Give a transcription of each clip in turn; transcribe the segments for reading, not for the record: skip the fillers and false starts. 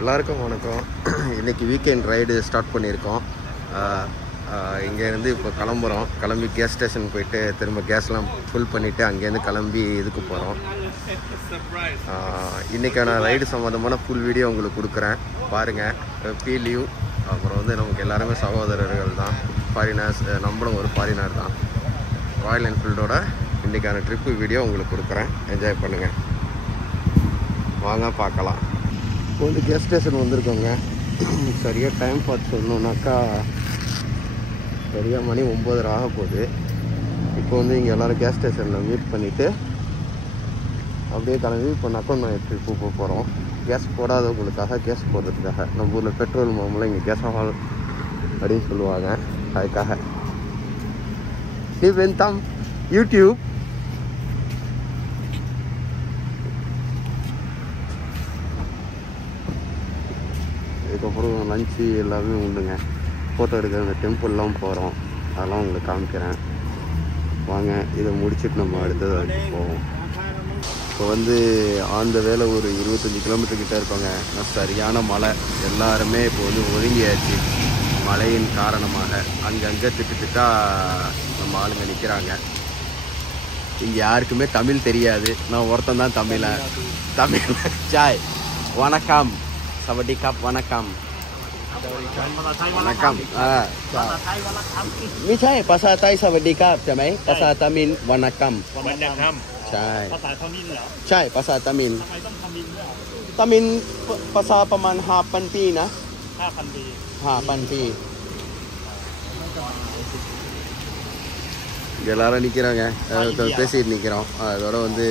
எல்லாருக்கும் வணக்கம். இன்றைக்கி வீக்கெண்ட் ரைடு ஸ்டார்ட் பண்ணியிருக்கோம். இங்கேருந்து இப்போ கிளம்பி கேஸ் ஸ்டேஷன் போயிட்டு திரும்ப கேஸ்லாம் ஃபுல் பண்ணிவிட்டு அங்கேருந்து கிளம்பி இதுக்கு போகிறோம். இன்றைக்கான ரைடு சம்மந்தமான ஃபுல் வீடியோ உங்களுக்கு கொடுக்குறேன், பாருங்கள். லீவ் அப்புறம் வந்து நமக்கு எல்லாருமே சகோதரர்கள் தான், ஃபாரினர்ஸ். நம்மளும் ஒரு ஃபாரினர் தான். ராயல் என்ஃபீல்டோட இன்றைக்கான ட்ரிப்பு வீடியோ உங்களுக்கு கொடுக்குறேன், என்ஜாய் பண்ணுங்கள். வாங்க பார்க்கலாம். இப்போ வந்து கேஸ் ஸ்டேஷன் வந்திருக்கோங்க. சரியாக டைம் பார்த்து சொல்லணுன்னாக்கா சரியாக மணி 9:30 ஆக போகுது. இப்போ வந்து இங்கே எல்லோரும் கேஸ் ஸ்டேஷனில் மீட் பண்ணிவிட்டு அப்படியே கிளம்பி இப்போ நக்கொண்டாயம் ட்ரிப்பு போக போகிறோம். கேஸ் போடாதவங்களுக்காக, கேஸ் போடுறதுக்காக. நம்ம ஊரில் பெட்ரோல் மாமூலம் இங்கே கேஸ் ஆகால் அப்படின்னு சொல்லுவாங்க, அதுக்காக. வெந்தம் யூடியூப் அதுக்கப்புறம் லஞ்சு எல்லாமே உண்டுங்க. ஃபோட்டோ எடுக்கிற அந்த டெம்பிள்லாம் போகிறோம், அதெல்லாம் உங்களுக்கு காமிக்கிறேன். வாங்க, இதை முடிச்சுட்டு நம்ம அடுத்தது அதுக்கு போவோம். இப்போ வந்து அந்த வேலை ஒரு 25 கிலோமீட்டர் கிட்டே இருப்பாங்க. சரியான மழை, எல்லாருமே இப்போ வந்து ஒதுங்கியாச்சு மழையின் காரணமாக. அங்கங்கே திட்டா நம்ம ஆளுங்க நிற்கிறாங்க. இங்கே யாருக்குமே தமிழ் தெரியாது, நான் ஒருத்தன் தான் தமிழ். சாய் வணக்கம், சவடி காப் வணக்கம். வணக்கம்.ไม่ใช่ภาษาไทยสวัสดีครับใช่ไหมภาษาตามิลวรรณกรรมใช่ภาษาตามิลเหรอใช่ภาษาตามิลทำไมต้องตามิลด้วยตามิลภาษาประมาณ 5,000 ปีนะ 5,000 ปี 5,000 ปีஎல்லாரும் நிற்கிறாங்க, பேசிட்டு நிற்கிறோம். அதோட வந்து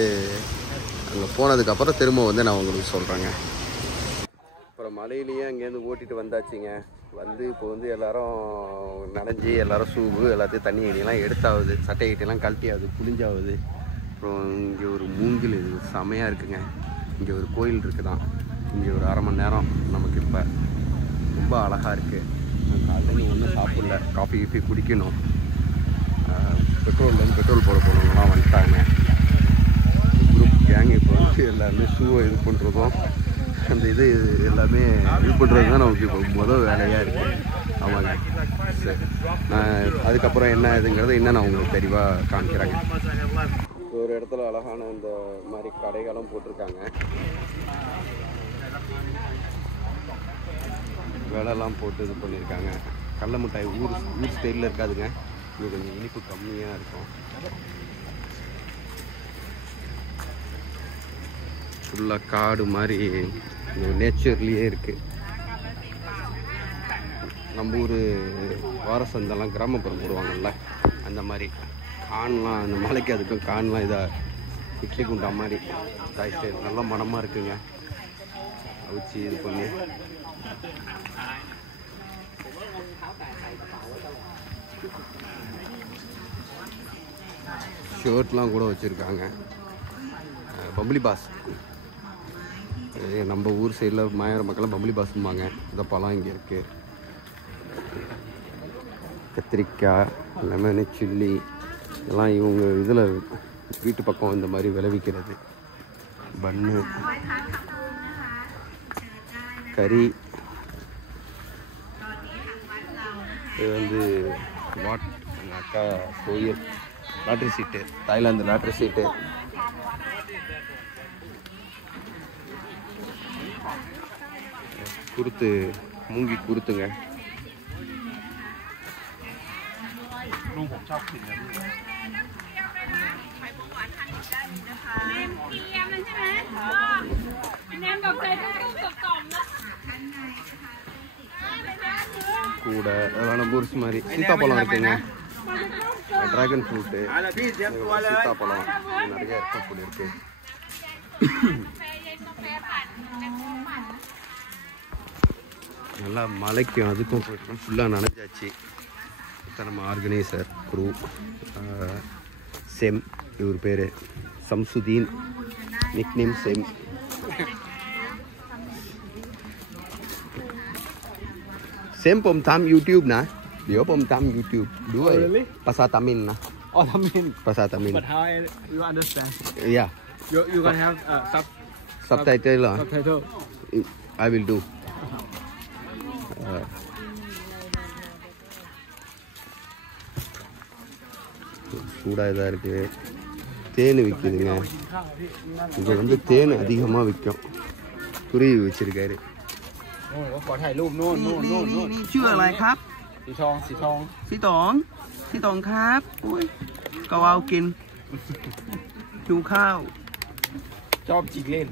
அங்கே போனதுக்கப்புறம் திரும்ப வந்து நான் உங்களுக்கு சொல்கிறேங்க. அப்புறம் மலையிலேயே அங்கேருந்து ஓட்டிகிட்டு வந்தாச்சுங்க. வந்து இப்போ வந்து எல்லோரும் நனைஞ்சி, எல்லோரும் ஷூவு எல்லாத்தையும் தண்ணி எண்ணெலாம் எடுத்தாவது, சட்டை கிட்டெல்லாம் கழட்டியாவது, குளிஞ்சாவது. அப்புறம் இங்கே ஒரு மூங்கில் இது செமையாக இருக்குங்க. இங்கே ஒரு கோயில் இருக்குதான். இங்கே ஒரு 1/2 மணி நேரம் நமக்கு இப்போ ரொம்ப அழகாக இருக்குது. காலையில் ஒன்றும் சாப்பிடல, காஃபி குடிக்கணும். பெட்ரோல் போட போனவங்களாம் வந்துட்டாங்க. குரூப் கேங் இப்போ வந்து எல்லாருமே ஷூவை இது பண்ணுறதும் அந்த இது எல்லாமே இது பண்ணுறது தான் நமக்கு இப்போ முதல் வேலையாக இருக்குது. ஆமாங்க, சரி. அதுக்கப்புறம் என்ன இதுங்கிறது இன்னும் நான் உங்களுக்கு தெளிவாக காமிக்கிறாங்க. ஒரு இடத்துல அழகான இந்த மாதிரி கடைகளும் போட்டிருக்காங்க. விலைலாம் போட்டு இது பண்ணியிருக்காங்க. கடல மிட்டாய் ஊர் ஸ்டைலில் இருக்காதுங்க, இது கொஞ்சம் இனிப்பு கம்மியாக இருக்கும். ஃபுல்லாக காடு மாதிரி நேச்சர்லேயே இருக்குது. நம்ம ஊர் வார சந்தெல்லாம் கிராமப்புறம் போடுவாங்கள்ல, அந்த மாதிரி கான்லாம், அந்த மலைக்கு அதுக்கும் கான்லாம் இதாக இட்லி குண்டா மாதிரி தாய் ஸ்டைல் நல்லா மனமாக இருக்குங்க. அவிச்சு இது பண்ணி ஷர்ட்லாம் கூட வச்சுருக்காங்க. பம்பளி பாஸ், நம்ம ஊர் சைடில் மாயார மக்கள்லாம் பம்பளி பாஸ்ம்பாங்க. இந்த பழம் இங்கே இருக்குது. கத்திரிக்காய், லெமனு, சில்லி இதெல்லாம் இவங்க இதில் வீட்டு பக்கம் இந்த மாதிரி விளைவிக்கிறது. பன்னு, கறி. இது வந்து எங்கள் அக்கா கோயில் லாட்ரி சீட்டு, தாய்லாந்து லாட்ரி சீட்டு. குருத்து, மூங்கி குருத்துங்க. கூட அதெல்லாம் பூர்ஸ் மாதிரி. சீத்தாப்பழம் இருக்குங்க, ட்ராகன் ஃப்ரூட்டு, சீத்தாப்பழம் நிறைய இருக்கக்கூடிய இருக்கு. நல்லா மலைக்கும் அதுக்கும் போய்ட்டு ஃபுல்லாக நனைஞ்சாச்சு. இப்போ நம்ம ஆர்கனைசர் குரூ செம், இவர் பேர் Samsudeen, nickname sem. Xemผมทำ YouTube นะ เดี๋ยวผมทำ YouTube ด้วยภาษาตามิลนะ Oh, Tamil. ภาษาตามิล But how you understand? Yeah. You can have subtitle เหรอ subtitle. I will do. சூடாக இதாக இருக்குது. தேன் விற்கிதுங்க. இங்கே வந்து தேன் அதிகமாக விற்கும். குருவி வச்சுருக்காரு. ขอถ่ายรูปนู่น นี่ชื่ออะไรครับ สีทอง สีตองครับอุ้ยก็เอากินหิวข้าว ชอบจิกเล่น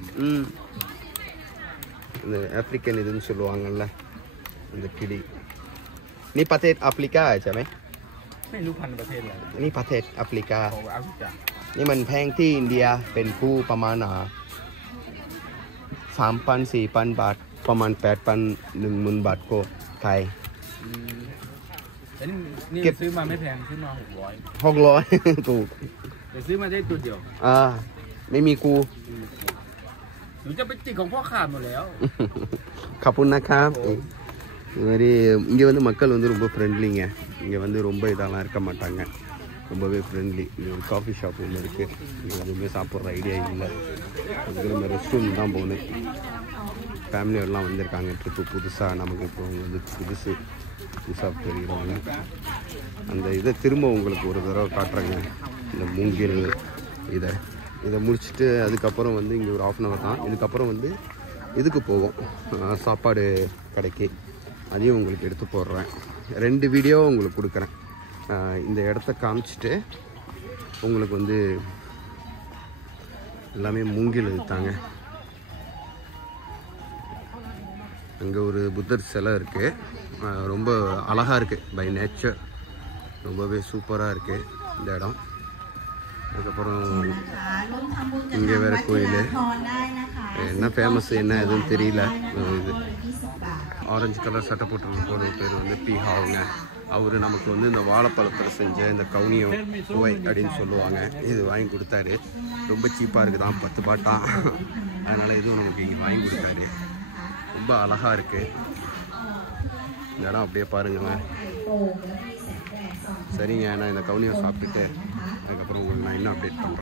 இந்த ஆப்ரிக்கன் இதுன்னு சொல்லுவாங்கல்ல இந்த கிளி.นี่ประเทศแอฟริกาใช่ไหม ไม่รู้พันธุ์ประเทศอะไร นี่ประเทศแอฟริกา ของแอฟริกา นี่มันแพงที่อินเดียเป็นคู่ประมาณ3,000-4,000 บาทประมาณ 8,000-10,000 บาทก็ไทย แต่นี่ซื้อมาไม่แพงซื้อมา600 600 ถูก แต่ซื้อมาได้ตัวเดียว ไม่มีกู หนูจะไปจิกของพ่อขาดหมดแล้ว ขอบคุณนะครับஇது மாதிரி இங்கே வந்து மக்கள் வந்து ரொம்ப ஃப்ரெண்ட்லிங்க. இங்கே வந்து ரொம்ப இதெல்லாம் இருக்க மாட்டாங்க. ரொம்பவே ஃப்ரெண்ட்லி. இங்கே ஒரு காஃபி ஷாப் ஒன்று இருக்குது. இங்கே எதுவுமே சாப்பிட்ற ஐடியா இல்லை. அதுக்கு நம்ம ரெஸ்ட் ரூம் தான் போகணும். ஃபேமிலியோடலாம் வந்திருக்காங்க ட்ரிப்பு புதுசாக. நமக்கு இப்போ வந்து புதுசாக தெரிகிறவங்க அந்த இதை திரும்ப உங்களுக்கு ஒரு தடவை காட்டுறேங்க. இந்த மூங்கில் இதை முடிச்சுட்டு அதுக்கப்புறம் வந்து இங்கே ஒரு 1/2 hour தான். இதுக்கப்புறம் வந்து இதுக்கு போவோம், சாப்பாடு கடைக்கு. அதையும் உங்களுக்கு எடுத்து போடுறேன். 2 வீடியோ உங்களுக்கு கொடுக்குறேன். இந்த இடத்த காமிச்சிட்டு உங்களுக்கு வந்து எல்லாமே மூங்கில் எடுத்தாங்க. அங்கே ஒரு புத்தர் சிலை இருக்குது. ரொம்ப அழகாக இருக்குது. பை நேச்சர் ரொம்பவே சூப்பராக இருக்குது இந்த இடம். அதுக்கப்புறம் இங்கே வேறு கோயில் என்ன ஃபேமஸ் என்ன எதுவும் தெரியல. இது ஆரஞ்சு கலர் சட்டை போட்டு போகிற பேர் வந்து பீஹாவுங்க. அவர் நமக்கு வந்து இந்த வாழைப்பழத்தில் செஞ்ச இந்த கவுனியம் ஓய் அப்படின்னு சொல்லுவாங்க. இது வாங்கி கொடுத்தாரு. ரொம்ப சீப்பாக இருக்குதான், 10 பாட்டா. அதனால் இதுவும் நமக்கு இங்கே வாங்கி கொடுத்தாரு. ரொம்ப அழகாக இருக்குது இந்த இடம். அப்படியே பாருங்களேன். சரிங்க, நான் இந்த கவுனியம் சாப்பிட்டுட்டு அதுக்கப்புறம் உங்களுக்கு நான் இன்னும் அப்டேட் பண்ணுறேன்.